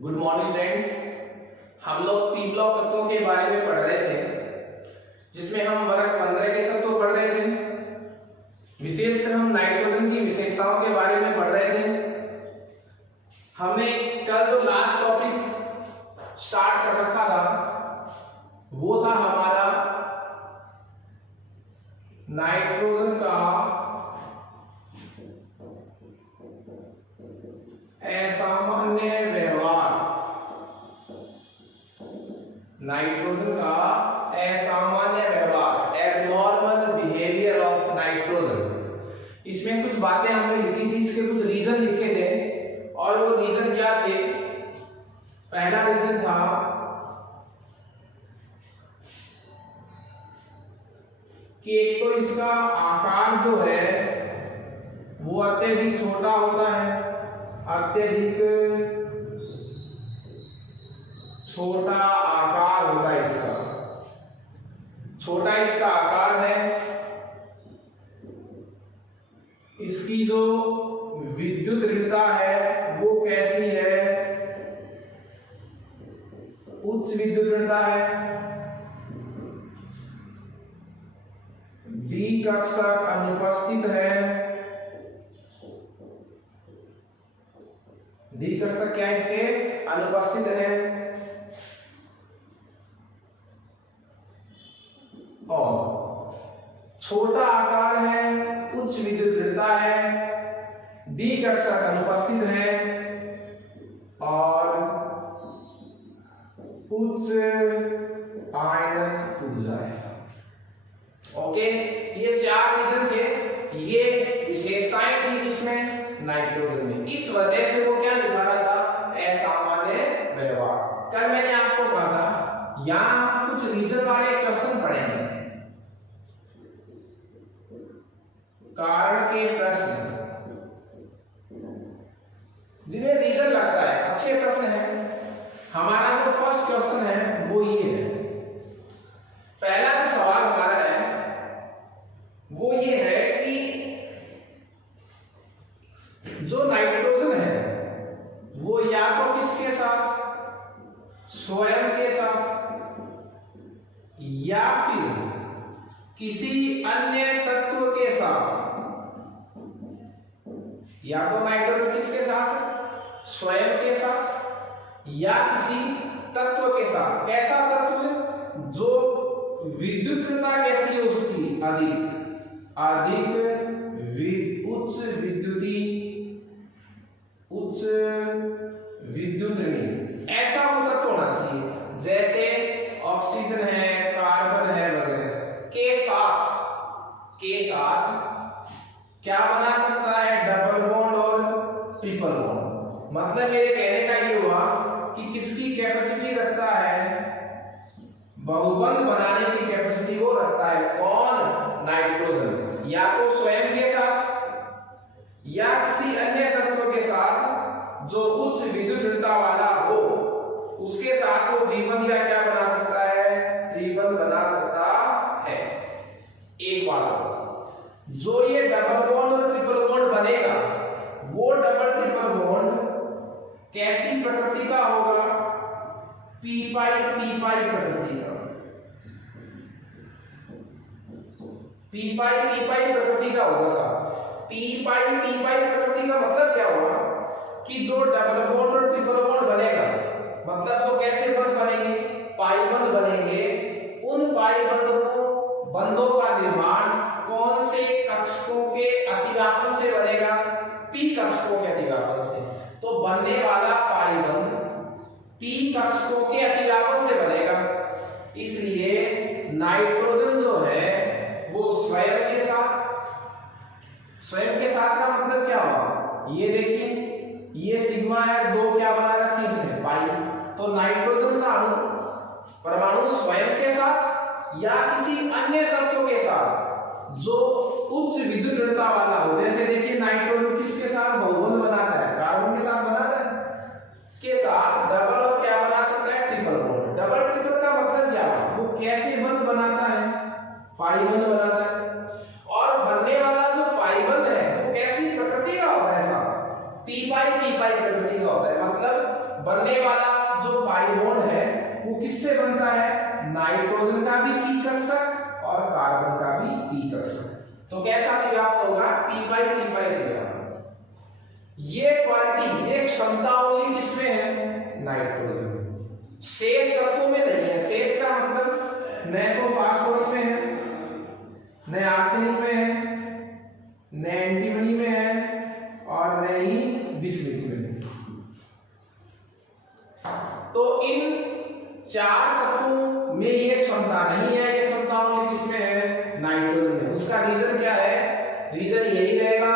Good morning friends. हम लोग P block तत्वों के बारे में पढ़ रहे थे, जिसमें हम वर्ग 15 के तत्व पढ़ रहे थे। विशेषकर हम नाइट्रोजन की विशेषताओं के बारे में पढ़ रहे थे। हमने कल जो लास्ट टॉपिक स्टार्ट कर रखा था वो था हमारा नाइट्रोजन का असामान्य व्यवहार। नाइट्रोजन का असामान्य व्यवहार, एबनॉर्मल बिहेवियर ऑफ नाइट्रोजन। इसमें कुछ बातें हमने लिखी थी, इसके कुछ रीजन लिखे थे और वो रीजन क्या थे। पहला रीजन था कि एक तो इसका आकार जो है वो अत्यधिक छोटा होता है, अत्यधिक छोटा आकार होता है इसका। छोटा इसका आकार है। इसकी जो विद्युत ऋणता है वो कैसी है? उच्च विद्युत ऋणता है। डी कक्षक अनुपस्थित है। डी कक्षक क्या इसके अनुपस्थित है। और छोटा आकार है, उच्च विद्युत ऋणता है, डी कक्षक अनुपस्थित है और उच्च आयनन ऊर्जा है। ओके, ये चार रीजन थे, ये विशेषताएं थी इसमें नाइट्रोजन में। इस वजह से वो क्या दिखा रहा था? असामान्य व्यवहार। कल मैंने आपको कहा था यहां कुछ रीजन वाले क्वेश्चन पढ़ेंगे, कारण के प्रश्न जिन्हें रीजन लगता है, अच्छे प्रश्न है। हमारा जो फर्स्ट क्वेश्चन है वो ये है। पहला जो सवाल हमारा है वो ये है कि जो नाइट्रोजन है वो या तो किसके साथ, स्वयं के साथ, या फिर किसी अन्य तत्व के साथ। या तो नाइट्रोजन किसके साथ? स्वयं के साथ या किसी तत्व के साथ। कैसा तत्व? जो विद्युत ऋणता कैसी है उसकी? उच्च विद्युत ऋणी। ऐसा वो तत्व होना चाहिए जैसे ऑक्सीजन है, कार्बन है वगैरह के साथ क्या बना सकता है? डबल बॉन्ड और ट्रिपल बॉन्ड। मतलब मेरे कहने का ये हुआ कि किसकी कैपेसिटी रखता है? बहुबंध बनाने की कैपेसिटी वो रखता है। कौन? नाइट्रोजन। या तो स्वयं के साथ या किसी अन्य तत्व के साथ जो उच्च विद्युत ऋणता वाला हो, उसके साथ वो द्विबंध या क्या बना सकता है? त्रिबंध बना सकता है। एक बात, जो ये डबल बॉन्ड और ट्रिपल बॉन्ड बनेगा वो डबल ट्रिपल बॉन्ड कैसी प्रकृति का होगा? पी पाई प्रकृति का। पी पाई प्रकृति का होगा साहब। पी पाई प्रकृति का मतलब क्या होगा कि जो डबल बॉन्ड और ट्रिपल बॉन्ड बनेगा, मतलब जो कैसे बंध बनेंगे? पाई बंध बनेंगे। उन पाई बंधों का निर्माण कौन से कक्षकों के अतिव्यापन से बनेगा? पी कक्षकों के अतिव्यापन से। तो बनने वाला पाई बंध पी कक्षकों के अतिव्यापन से बनेगा। इसलिए नाइट्रोजन जो है वो स्वयं के साथ का मतलब क्या हुआ? ये देखिए, ये सिग्मा है, दो क्या बना रखी इसने? पाई। तो नाइट्रोजन का अणु परमाणु स्वयं के साथ या किसी अन्य तत्व के साथ जो उच्च विद्युत ऋणता वाला हो। जैसे देखिए नाइट्रोजन किसके साथ बहुबंध बनाता है? कार्बन के साथ बनाता है। के साथ डबल और क्या बना सकता है? Triple bond. डबल ट्रिपल का मतलब क्या? वो कैसे बंध बनाता है? पाई बंध बनाता है। और बनने वाला जो पाई बंध है वो कैसी प्रकृति का होता है? ऐसा पी पाई प्रकृति का होता है। मतलब बनने सामने वाला जो पाई बॉन्ड है वो किससे बनता है? नाइट्रोजन का भी पी कक्षक और कार्बन का भी पी कक्षक। तो कैसा अतिव्याप्त होगा? पी पाई अतिव्याप्त। ये क्वांटिटी, ये क्षमता ओनली किसमें है? नाइट्रोजन में। शेष तत्वों में नहीं है। शेष का मतलब न तो फास्फोरस में है, न आर्सेनिक में है, न एंटीमनी में है और न ही बिस्मुथ में है। तो इन चार तत्वों में ये क्षमता नहीं है। ये क्षमता ओनली किसमें है? नाइट्रोजन में। उसका रीजन क्या है? रीजन यही रहेगा,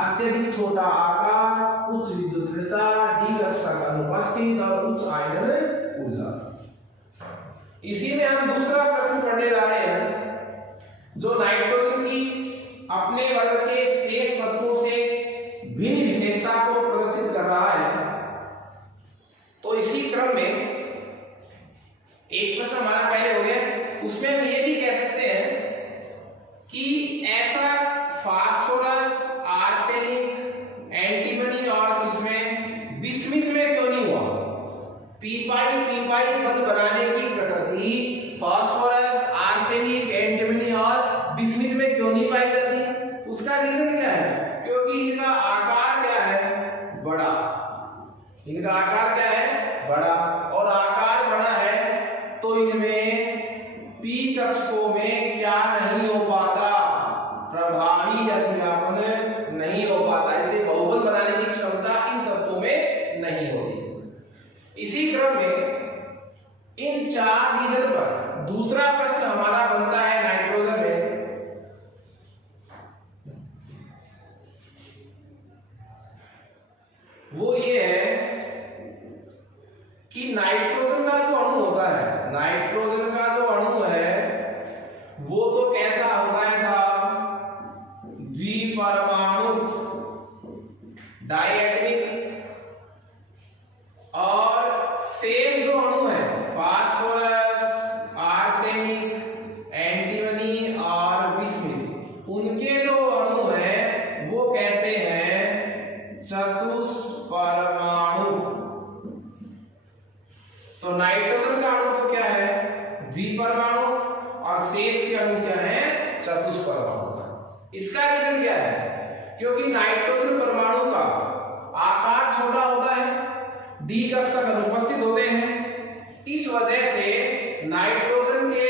अत्यधिक छोटा आकार, उच्च विद्युतीयता, डी कक्षक अनुपस्थित और उच्च आयनन ऊर्जा। इसी में हम दूसरा प्रश्न पढ़ने जा रहे हैं जो नाइट्रोजन की अपने वर्ग के शेष तत्वों से भिन्न विशेषता को प्रदर्शित कर रहा है। तो इसी क्रम में एक प्रश्न हमारा पहले हो गया, उसमें हम ये भी कह सकते हैं कि ऐसा फास्फोरस, आर्सेनिक, एंटीमनी और इसमें बिस्मुथ में क्यों नहीं हुआ? पी पाई बंध बनाने की प्रकृति फास्फोरस, आर्सेनिक, एंटीमनी और बिस्मुथ में क्यों नहीं पाई जाती? उसका रीजन क्या है? क्योंकि इनका आकार क्या है? बड़ा। इनका आकार क्या है? बड़ा। और आकार बड़ा है तो इनमें पी कक्षकों में क्या नहीं हो पाता? प्रभावी अतिव्यापन नहीं हो पाता। इसलिए बहुबल बनाने की क्षमता इन तत्वों में नहीं होती। इसी क्रम में इन चार रीजन पर दूसरा प्रश्न हमारा बनता है नाइट्रोजन में। वो ये है कि नाइट्रोजन का जो अणु होता है, नाइट्रोजन का जो अणु है वो तो कैसा होता है साहब? द्विपरमाणु, डायएटमिक। और शेष जो अणु है फास्फोरस, आर्सेनिक, एंटीमनी और बिस्मुथ, उनके जो अणु है वो कैसे हैं? चतुष्परमाणु। तो नाइट्रोजन का अणु तो क्या है? द्विपरमाणु और शेष के अणु क्या है? चतुष्परमाणु का। इसका रीजन क्या है? क्योंकि नाइट्रोजन परमाणु का आकार छोटा होता है, डी कक्षक अनुपस्थित होते हैं। इस वजह से नाइट्रोजन के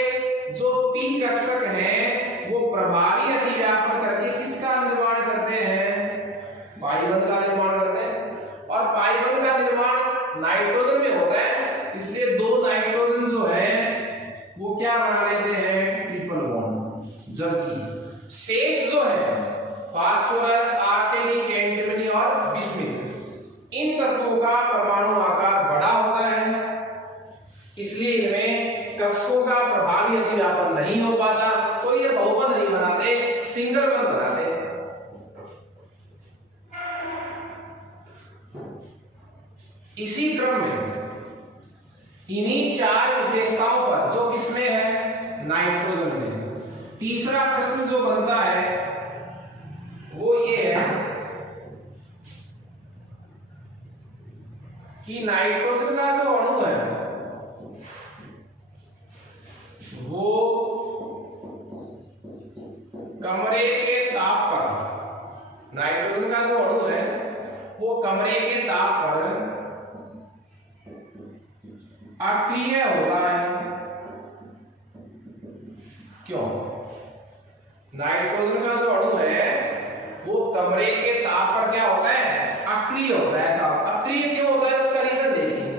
जो पी कक्षक हैं वो प्रभावी अतिव्यापन करके किसका निर्माण करते हैं? पाई बंध का निर्माण करते हैं। और पाई बंध का निर्माण नाइट्रोजन में होता है, इसलिए दो नाइट्रोजन जो है वो क्या बना लेते हैं? Triple bond. जबकि शेष जो है फास्फोरस, आर्सेनिक, एंटीमनी और बिस्मुथ, इन तत्वों का परमाणु आकार बड़ा होता है, इसलिए इनमें कक्षकों का प्रभावी अतिव्यापन नहीं हो पाता। तो ये बहुबंध नहीं बनाते, सिंगल बंध बनाते। इसी क्रम में इन्हीं चार विशेषताओं पर जो किसमें है? नाइट्रोजन में, तीसरा प्रश्न जो बनता है वो ये है कि नाइट्रोजन का जो अणु है वो कमरे के ताप पर, नाइट्रोजन का जो अणु है वो कमरे के ताप पर अक्रिय होता है। क्यों? नाइट्रोजन का जो अणु है वो कमरे के ताप पर क्या होता है? अक्रिय होता है। साहब अक्रिय क्यों होता है? उसका रीजन देखिए।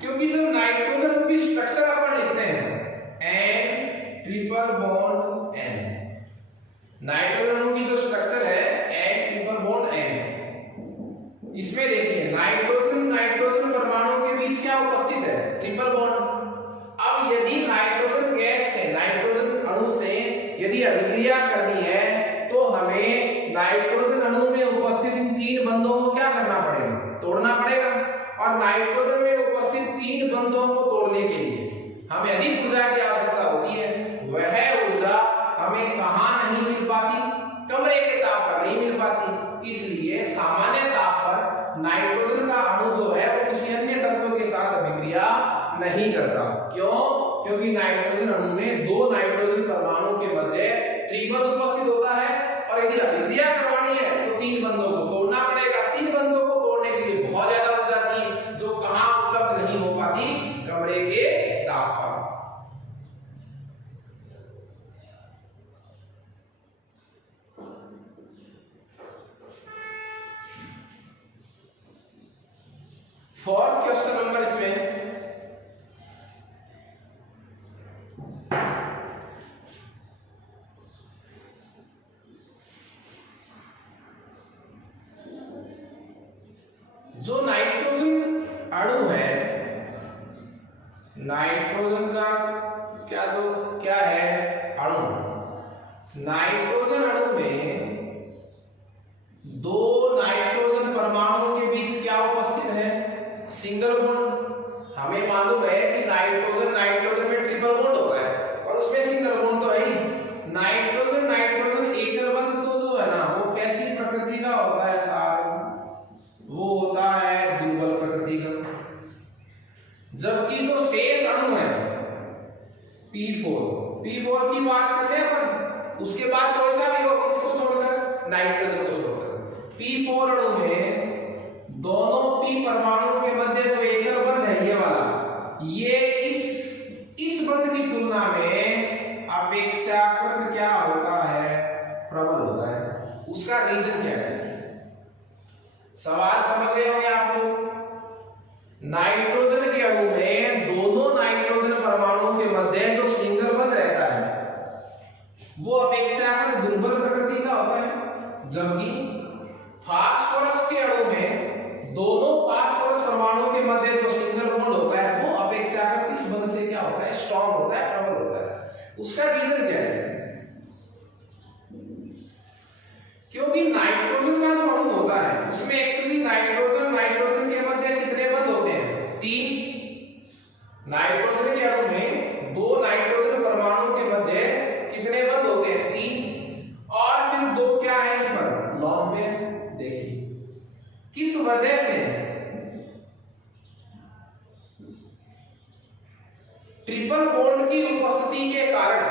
क्योंकि जो नाइट्रोजन की स्ट्रक्चर अपन लिखते हैं N triple bond N, nitrogen अणु की जो स्ट्रक्चर है N ट्रिपल बॉन्ड N, इसमें देखिए नाइट्रोजन परमाणु के बीच क्या उपस्थित है? Triple bond. अब यदि नाइट्रोजन गैस से, नाइट्रोजन अणु से यदि अभिक्रिया करनी है तो हमें नाइट्रोजन अणु में उपस्थित इन तीन बंधों को क्या करना पड़ेगा? तोड़ना पड़ेगा। और नाइट्रोजन में उपस्थित तीन बंधों को तोड़ने के लिए हमें अधिक ऊर्जा की आवश्यकता होती है। वह ऊर्जा हमें कहां नहीं मिल पाती? कमरे के ताप पर नहीं मिल पाती। इसलिए सामान्य ताप पर नाइट्रोजन का अणु जो है वो किसी अन्य तत्व के नहीं करता। क्यों? क्योंकि नाइट्रोजन अणु में दो नाइट्रोजन परमाणु के मध्य त्रिबंध उपस्थित होता है और यदि अभिक्रिया करवानी है तो तीन बंधों को तोड़ना पड़ेगा। तीन बंधों को तोड़ने के लिए बहुत ज्यादा ऊर्जा चाहिए, जो कहां उपलब्ध नहीं हो पाती? कमरे के ताप पर। फोर्थ क्वेश्चन नंबर इसमें जो नाइट्रोजन अणु है, नाइट्रोजन का क्या है अणु? नाइट्रोजन अणु में दो नाइट्रोजन परमाणुओं के बीच क्या उपस्थित है? Single bond. हमें मालूम है कि नाइट्रोजन में ट्रिपल बॉन्ड होता है और उसमें सिंगल बॉन्ड तो है ही। नाइट्रोजन एकल बंध तो जो है ना वो कैसी प्रकृति का होता है साहब? वो होता है दुर्बल प्रकृति का। जबकि जो शेष अणु है P4 की बात करते हैं अपन, उसके बाद कोई सा भी हो, किसको छोड़कर? नाइट्रोजन को छोड़कर। P4 अणु में दोनों P परमाणु के मध्य जो एकल बंध है ये वाला, ये इस बंध की तुलना में अपेक्षाकृत क्या होता है? प्रबल होता है। उसका रीजन क्या है? सवाल समझ रहे होंगे आप लोग। नाइट्रोजन के अणु में दोनों नाइट्रोजन परमाणुओं के मध्य जो सिंगल बंध रहता है वो अपेक्षाकृत दुर्बल प्रकृति का होता है। जबकि फास्फोरस के अणु में दोनों फास्फोरस परमाणुओं के मध्य जो सिंगल बॉन्ड होता है वो अपेक्षाकृत इस बंध से क्या होता है? स्ट्रांग होता है, प्रबल होता है। उसका रीजन क्या है? क्योंकि नाइट्रोजन का जो अणु होता है उसमें एक्चुअली नाइट्रोजन के मध्य कितने बंध होते हैं? 3। नाइट्रोजन के अणु में दो नाइट्रोजन परमाणुओं के मध्य कितने बंध होते हैं? 3। और फिर दो क्या है इन पर? Long pair. देखिए किस वजह से ट्रिपल बॉन्ड की उपस्थिति के कारण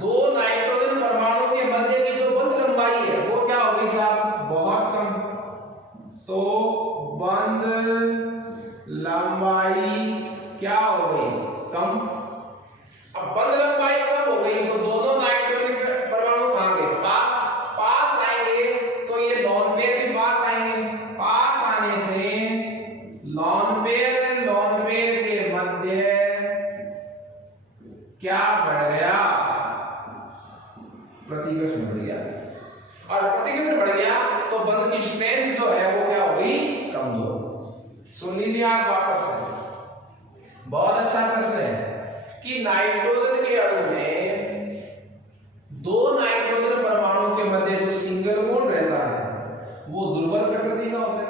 दो नाइट्रोजन परमाणु के मध्य की जो बंध लंबाई है वो क्या हो गई साहब? बहुत कम। तो बंध लंबाई क्या हो गई? कम। अब बंध लंबाई कम हो गई तो दोनों नाइट्रोजन परमाणु कहां गए? पास आएंगे तो ये लॉन पेयर भी पास आएंगे। पास आने से लॉन पेयर के मध्य क्या बढ़ गया? प्रतिकर्षण बढ़ गया। और प्रतिकर्षण बढ़ गया तो बंध की स्ट्रेंथ जो है वो क्या हो गई? कमजोर। सुन लीजिए आप वापस से, बहुत अच्छा प्रश्न है कि नाइट्रोजन के अणु में दो नाइट्रोजन परमाणु के मध्य जो सिंगल बॉन्ड रहता है वो दुर्बल प्रकृति का होता है।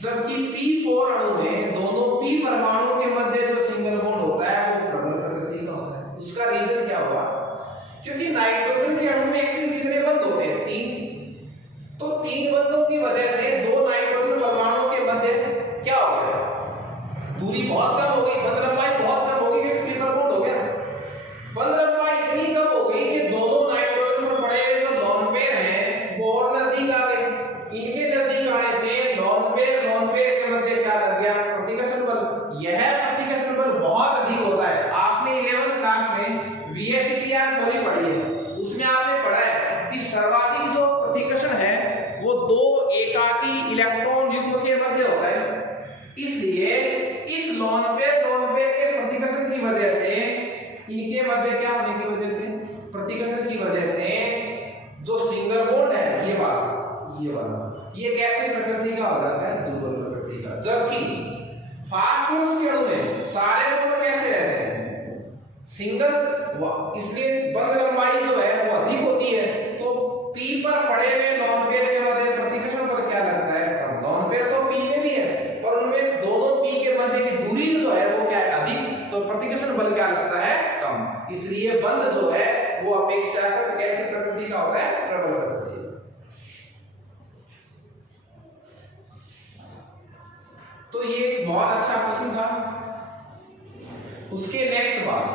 जबकि P4 अणु में दोनों P परमाणु के मध्य जो सिंगल बॉन्ड होता है वो प्रबल प्रकृति का होता है। उसका रीजन क्या हुआ? क्योंकि नाइट्रोजन के अणु में एक्चुअली कितने बंध होते हैं? 3। तो 3 बंधों की वजह से दो नाइट्रोजन परमाणुओं के मध्य क्या हो गया? दूरी बहुत कम हो गई, बंध लंबाई बहुत कम हो गई क्योंकि ट्रिपल बॉन्ड हो गया। बंध लंबाई इतनी कम हो गई कि दोनों नाइट्रोजन पर पड़े हुए जो लॉन पेयर हैं वो और नजदीक आ गए। इनके नजदीक आने से लॉन पेयर के मध्य क्या लग गया? प्रतिकर्षण बल। यह प्रतिकर्षण बल बहुत अधिक होता है। आपने 11th क्लास में VSEPR थ्योरी पढ़ी है, उसमें आपने पढ़ा है कि सर्वाधिक जो प्रतिकर्षण है वो दो एकाकी इलेक्ट्रॉन युग्म के मध्य होता है। इसलिए इस लॉन पेयर के प्रतिकर्षण की वजह से, इनके मध्य क्या होने की वजह से? प्रतिकर्षण की वजह से जो सिंगल बॉन्ड है ये वाला ये कैसे प्रकृति का हो जाता है? दुर्बल प्रकृति का। जबकि फास्फोरस के अणु में सारे बॉन्ड कैसे रहते हैं? सिंगल। इसलिए बंध लंबाई जो है वो अधिक होती है। तो P पर पड़े हुए लॉन पेयर के मध्य प्रतिकर्षण पर क्या लगता है? और लॉन पेयर तो P में भी है पर उनमें दोनों P के मध्य की दूरी जो है वो क्या है? अधिक। तो प्रतिकर्षण बल क्या लगता है? कम। इसलिए बंध जो है वो अपेक्षाकृत कैसी प्रकृति का होता है? प्रबल प्रकृति। तो ये एक बहुत अच्छा प्रश्न था। उसके नेक्स्ट बात,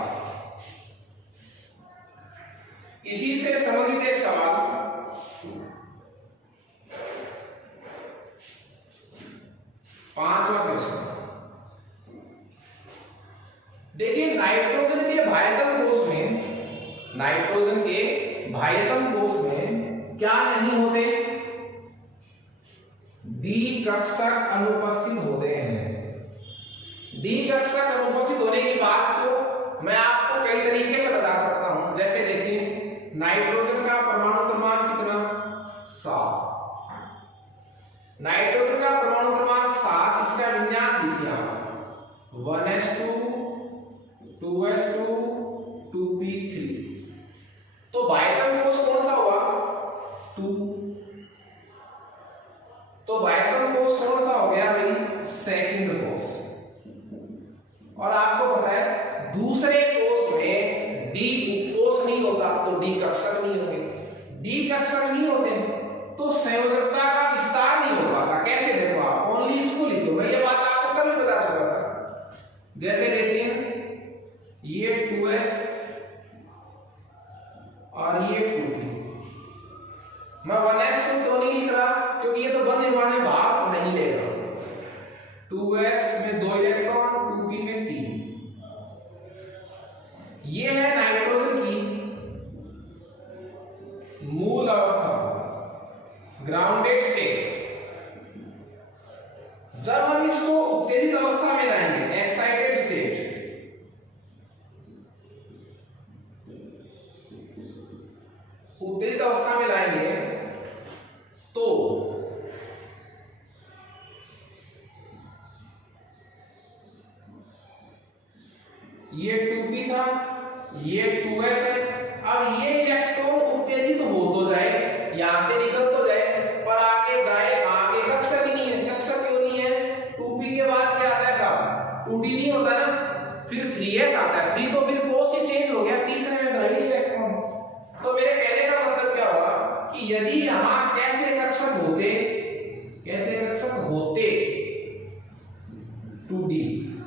इसी से संबंधित एक सवाल, पांचवा क्वेश्चन। देखिए नाइट्रोजन के बाह्यतम कोश में, नाइट्रोजन के बाह्यतम कोश में क्या नहीं होते, डी कक्षक अनुपस्थित होते हैं। डी कक्षक अनुपस्थित होने की बात को मैं आपको कई तरीके से बता सकता हूं। जैसे देखिए नाइट्रोजन का परमाणु क्रमांक कितना, 7। नाइट्रोजन का परमाणु क्रमांक 7, इसका विन्यास देखिए आप 1s2 2s2 2p3। तो बाह्यतम कोश कौन सा हुआ, 2। तो बाह्यतम कोश कौन सा हो गया भाई, सेकंड कोश। और आपको पता है दूसरे कोश में डी उपकोश नहीं होता तो डी कक्षक नहीं होंगे। डी कक्षक नहीं होते तो संयोजकता का विस्तार नहीं हो पाता। कैसे, देखो आप ओनली इसको लिखो, मैं ये बात आपको कल भी बता चुका था। जैसे देखते हैं ये 2s और ये 2p, मैं 1s2 क्यों नहीं लिख रहा, क्योंकि ये तो बनने वाले भाग नहीं लेगा। 2s में 2 इलेक्ट्रॉन, 2p में 3। ये है नाइट्रोजन की मूल अवस्था, ग्राउंडेड स्टेट। जब हम इसको उत्तेजित अवस्था में लाएंगे, एक्साइटेड स्टेट, उत्तेजित अवस्था में लाएंगे तो ये 2p था, ये 2s है। अब ये इलेक्ट्रॉन उत्तेजित हो तो जाए, यहां से निकल तो जाए, पर आगे जाए, आगे कक्षक ही नहीं है। कक्षक क्यों नहीं है, 2p के बाद क्या आता है साहब, 2d नहीं होता ना, फिर 3s आता है। 3 तो फिर कोश ही चेंज हो गया, तीसरे में गए इलेक्ट्रॉन। तो मेरे कहने का मतलब क्या हुआ कि यदि यहां कैसे कक्षक होते, कैसे कक्षक होते 2d,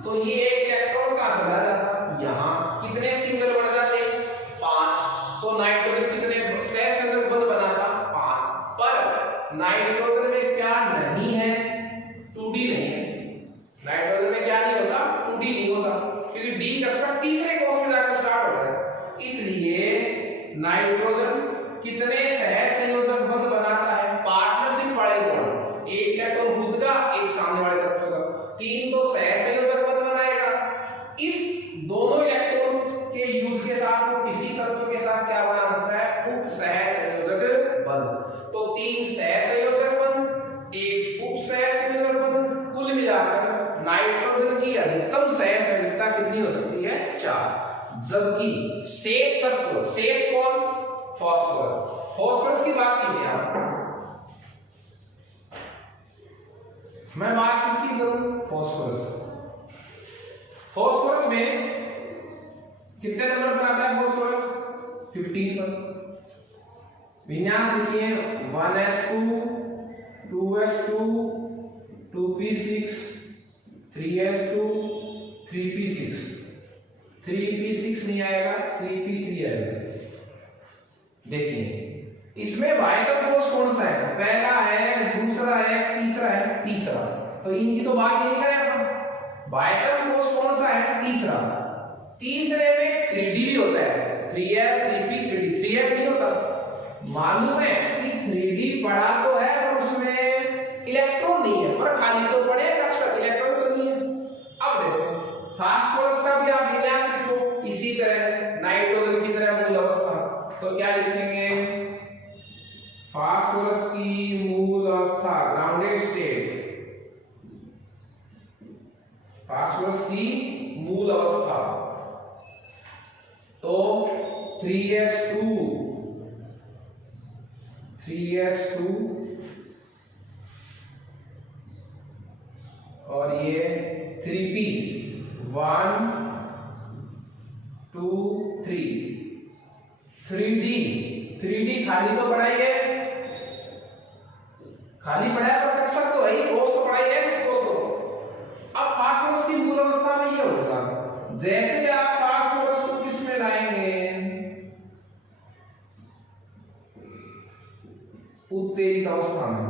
तो ये एक इलेक्ट्रॉन कहां चला जाता, यहां। कितने सिंगल बढ़ जाते, 5। तो नाइट्रोजन कितने सहसंयोजक बंध बनाता, 5। पर नाइट्रोजन में क्या नहीं है, 2d नहीं है। नाइट्रोजन में क्या नहीं होता, 2d नहीं होता, क्योंकि d कक्षक तीसरे कोश में जाकर स्टार्ट होता है। इसलिए नाइट्रोजन कितने सहसंयोजक बंध बनाता है, पार्टनरशिप वाले बॉन्ड, एक इलेक्ट्रॉन खुद का, एक सामने वाले तत्व का, 3 तो सहसंयोजक बंध बनाएगा। इस दोनों इलेक्ट्रॉन के यूज के साथ वो किसी तत्व के साथ क्या बना सकता है, उप सहसंयोजक बंध। तो 3 सहसंयोजक बंध, एक उप सहसंयोजक बंध, कुल मिलाकर नाइट्रोजन की अधिकतम सहसंयोजकता कितनी हो सकती है, 4। जबकि शेष तत्व, शेष कौन, फास्फोरस। फास्फोरस की बात कीजिए आप, मैं बात किसकी करूं, फास्फोरस। फास्फोरस में कितने नंबर बनाता है फास्फोरस, 15 पर। विन्यास लिखिए 1s2 2s2 2p6 3s2 3p6। 3p6 नहीं आएगा, 3p3 आएगा। देखिए इसमें बाह्यतम कोश कौन सा है, पहला है, दूसरा है, तीसरा है, तीसरा। तो इनकी तो बात नहीं करें अपन। बाह्यतम कोश कौन सा है, तीसरा। तीसरे में 3d भी होता है, 3s 3p 3d, 3f नहीं होता। मालूम है कि 3d पड़ा तो है पर उसमें इलेक्ट्रॉन नहीं है, पर खाली तो पड़े कक्षक, इलेक्ट्रॉन तो नहीं है। अब देखो फास्फोरस का भी आप विन्यास लिखो इसी तरह, नाइट्रोजन की तरह मूल अवस्था। तो क्या लिखेंगे, फास्फोरस की मूल अवस्था, ग्राउंडेड स्टेट, फास्फोरस की मूल अवस्था। तो 3s2 और ये 3p 1 2 3 3d खाली तो पढ़ाई है, खाली पढ़ा है पर कक्षक तो है ही, कोष तो पढ़ाई है, कोष तो। अब फास्फोरस की मूल अवस्था में ये होगा, जैसे उत्तेजित अवस्था में।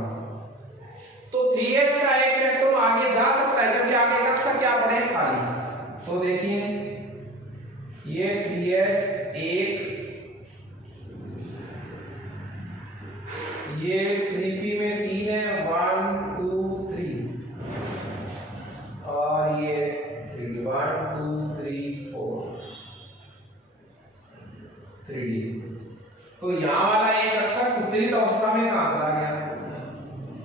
तो 3s का एक इलेक्ट्रॉन आगे जा सकता है क्योंकि आगे कक्षा क्या पड़े खाली। तो देखिए ये 3s एक, ये 3p में 3 है 1 2 3 और ये 3d 1 2 3 4 3d। तो यहां वाला एक कक्षक उत्तेजित अवस्था में कहां चला गया?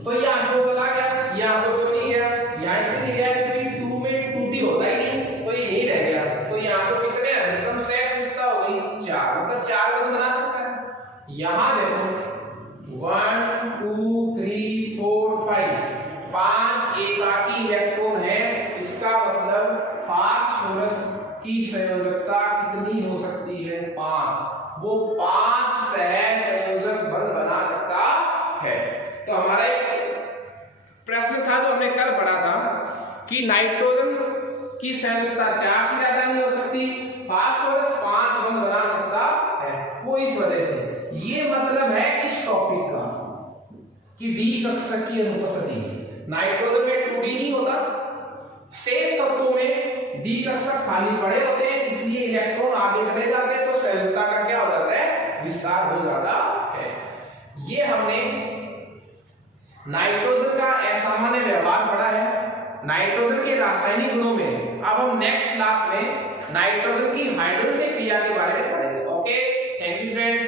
तो यहां क्यों चला गया? यहां तो क्यों नहीं गया? यहां इसलिए नहीं गया क्योंकि 2 में 2d होता ही नहीं, तो ये यही रह गया। तो यहां तो कितने अधिकतम शेष कितना हो गई? 4, मतलब 4 बंद बना सकता है। यहां देखो 1 2 3 4 5 5 एकाकी इलेक्ट्रॉन है, इसका मतलब फास्फोरस की संयोजकता कितनी हो सकती है? 5। वो 5 सह संयोजक बंध बना सकता है। तो हमारा एक प्रश्न था जो हमने कल पढ़ा था कि नाइट्रोजन की संयोजकता 4 से ज्यादा नहीं हो सकती, फास्फोरस 5 बंध बना सकता है। वो इस वजह से, ये मतलब है इस टॉपिक का कि डी कक्षक की अनुपस्थिति। नाइट्रोजन में 2d नहीं होता, शेष तत्वों में डी कक्षक खाली पड़े होते हैं, इसलिए इलेक्ट्रॉन आगे चले जाते हैं तो संयोजकता का क्या हो जाता है? विस्तार हो जाता है। ये हमने नाइट्रोजन का असामान्य व्यवहार पढ़ा है, नाइट्रोजन के रासायनिक गुणों में। अब हम नेक्स्ट क्लास में नाइट्रोजन की हाइड्रोजन से क्रिया के बारे में पढ़ेंगे। Okay, thank you friends.